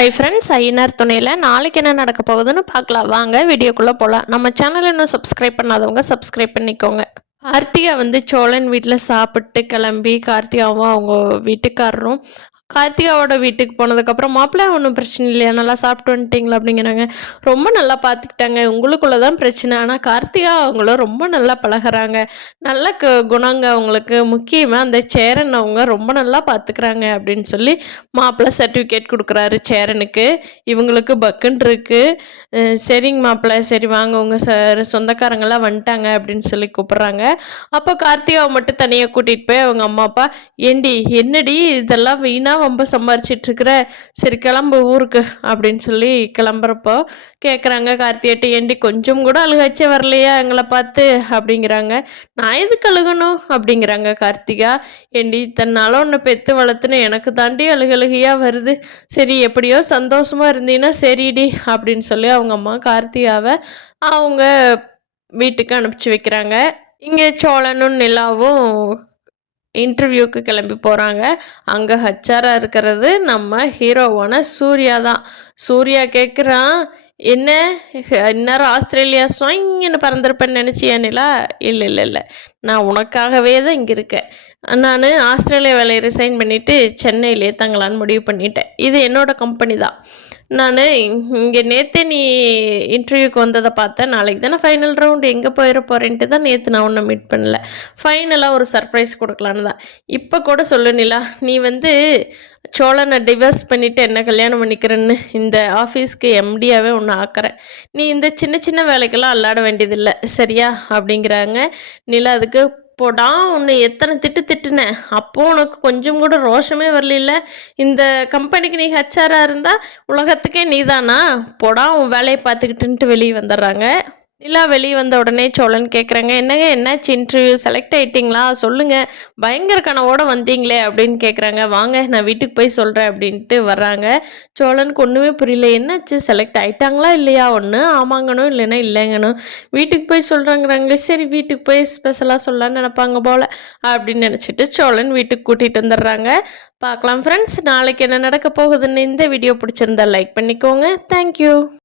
Hi friends, Ayyanar துணையில் நாளைக்கு என்ன நடக்க போகுதுன்னு பார்க்கலாம். வாங்க வீடியோக்குள்ளே போகலாம். நம்ம சேனல் இன்னும் சப்ஸ்கிரைப் பண்ணாதவங்க சப்ஸ்கிரைப் பண்ணிக்கோங்க. கார்த்திகா சோழன் வீட்டில் சாப்பிட்டு கிளம்பி கார்த்திகாவும் அவங்க வீட்டுக்காரரும் கார்த்திகாவோட வீட்டுக்கு போனதுக்கப்புறம், மாப்பிள்ளை ஒன்றும் பிரச்சனை இல்லையா, நல்லா சாப்பிட்டு வந்துட்டிங்களா அப்படிங்கிறாங்க. ரொம்ப நல்லா பார்த்துக்கிட்டாங்க, உங்களுக்குள்ளே தான் பிரச்சனை. ஆனால் கார்த்திகா அவங்களும் ரொம்ப நல்லா பழகிறாங்க, நல்ல குணங்க அவங்களுக்கு. முக்கியமாக அந்த சேரன் அவங்க ரொம்ப நல்லா பார்த்துக்கிறாங்க அப்படின்னு சொல்லி மாப்பிள்ளை சர்டிஃபிகேட் கொடுக்குறாரு சேரனுக்கு. இவங்களுக்கு பக்குன்னு இருக்குது. சரிங்க மாப்பிள்ளை, சரி வாங்க, உங்கள் சொந்தக்காரங்களாம் வந்துட்டாங்க அப்படின்னு சொல்லி கூப்பிட்றாங்க. அப்போ கார்த்திகாவை மட்டும் தனியாக கூட்டிகிட்டு போய் அவங்க அம்மா அப்பா, ஏண்டி என்னடி இதெல்லாம் வீணாக ரொம்ப சம்பாரிச்சிட்ருக்குற, சரி கிளம்பு ஊருக்கு அப்படின்னு சொல்லி கிளம்புறப்போ கேட்குறாங்க கார்த்திகிட்ட, ஏண்டி கொஞ்சம் கூட அழுகாச்சே வரலையா எங்களை பார்த்து அப்படிங்கிறாங்க. நான் எதுக்கு அழுகணும் அப்படிங்கிறாங்க கார்த்திகா. ஏண்டி இத்தனை நாளும் ஒன்று பெற்று வளர்த்துன்னு எனக்கு தாண்டி அழுகழுகையாக வருது, சரி எப்படியோ சந்தோஷமாக இருந்தீங்கன்னா சரிடி அப்படின்னு சொல்லி அவங்க அம்மா கார்த்திகாவை அவங்க வீட்டுக்கு அனுப்பிச்சி வைக்கிறாங்க. இங்கே சோழனும் நிலாவும் இன்டர்வியூக்கு கிளம்பி போகிறாங்க. அங்கே ஹச்ஆராக இருக்கிறது நம்ம ஹீரோவான சூர்யா தான். சூர்யா கேட்குறான், என்ன இந்நேரம் ஆஸ்திரேலியா ஸ்வாயின்னு பறந்துருப்பேன்னு நினச்சியா நிலா? இல்லை இல்லை இல்லை, நான் உனக்காகவே தான் இங்கே இருக்கேன். நான் ஆஸ்திரேலியா வேலையை ரிசைன் பண்ணிவிட்டு சென்னையிலே தங்கலான்னு முடிவு பண்ணிட்டேன். இது என்னோடய கம்பெனி தான். நான் இங்கே நேற்று நீ இன்டர்வியூக்கு வந்ததை பார்த்தேன். நாளைக்கு தானே ஃபைனல் ரவுண்டு, எங்கே போயிட போகிறேன்ட்டு தான் நேற்று நான் ஒன்றும் மீட் பண்ணல. ஃபைனலாக ஒரு சர்ப்ரைஸ் கொடுக்கலான்னு தான். இப்போ கூட சொல்லு நிலா, நீ சோழனை டிவர்ஸ் பண்ணிவிட்டு என்ன கல்யாணம் பண்ணிக்கிறேன்னு இந்த ஆஃபீஸ்க்கு எம்டியாகவே ஒன்று ஆக்கிறேன். நீ இந்த சின்ன சின்ன வேலைக்கெல்லாம் அல்லாட வேண்டியதில்லை, சரியா அப்படிங்கிறாங்க. நிலா அதுக்கு, போடா உன்னை எத்தனை திட்டுனேன், அப்போ உனக்கு கொஞ்சம் கூட ரோஷமே வரல. இந்த கம்பெனிக்கு நீ ஹச்ஆராக இருந்தால் உலகத்துக்கே நீதானா, போடா உன் வேலையை பார்த்துக்கிட்டுன்ட்டு வெளியே வந்துடுறாங்க. நிலா வெளியே வந்த உடனே சோழன் கேட்குறாங்க, என்னங்க என்னாச்சு, இன்டர்வியூ செலக்ட் ஆகிட்டிங்களா, சொல்லுங்கள், பயங்கர கனவோடு வந்தீங்களே அப்படின்னு கேட்குறாங்க. வாங்க நான் வீட்டுக்கு போய் சொல்கிறேன் அப்படின்ட்டு வர்றாங்க. சோழனுக்கு ஒன்றுமே புரியல, என்னாச்சு செலக்ட் ஆகிட்டாங்களா இல்லையா, ஒன்று ஆமாங்கணும் இல்லைன்னா இல்லைங்கணும், வீட்டுக்கு போய் சொல்கிறாங்கிறாங்களே, சரி வீட்டுக்கு போய் ஸ்பெஷலாக சொல்லலான்னு நினைப்பாங்க போல் அப்படின்னு நினச்சிட்டு சோழன் வீட்டுக்கு கூட்டிகிட்டு வந்துடுறாங்க. பார்க்கலாம் ஃப்ரெண்ட்ஸ், நாளைக்கு என்ன நடக்க போகுதுன்னு. இந்த வீடியோ பிடிச்சிருந்தா லைக் பண்ணிக்கோங்க. தேங்க்யூ.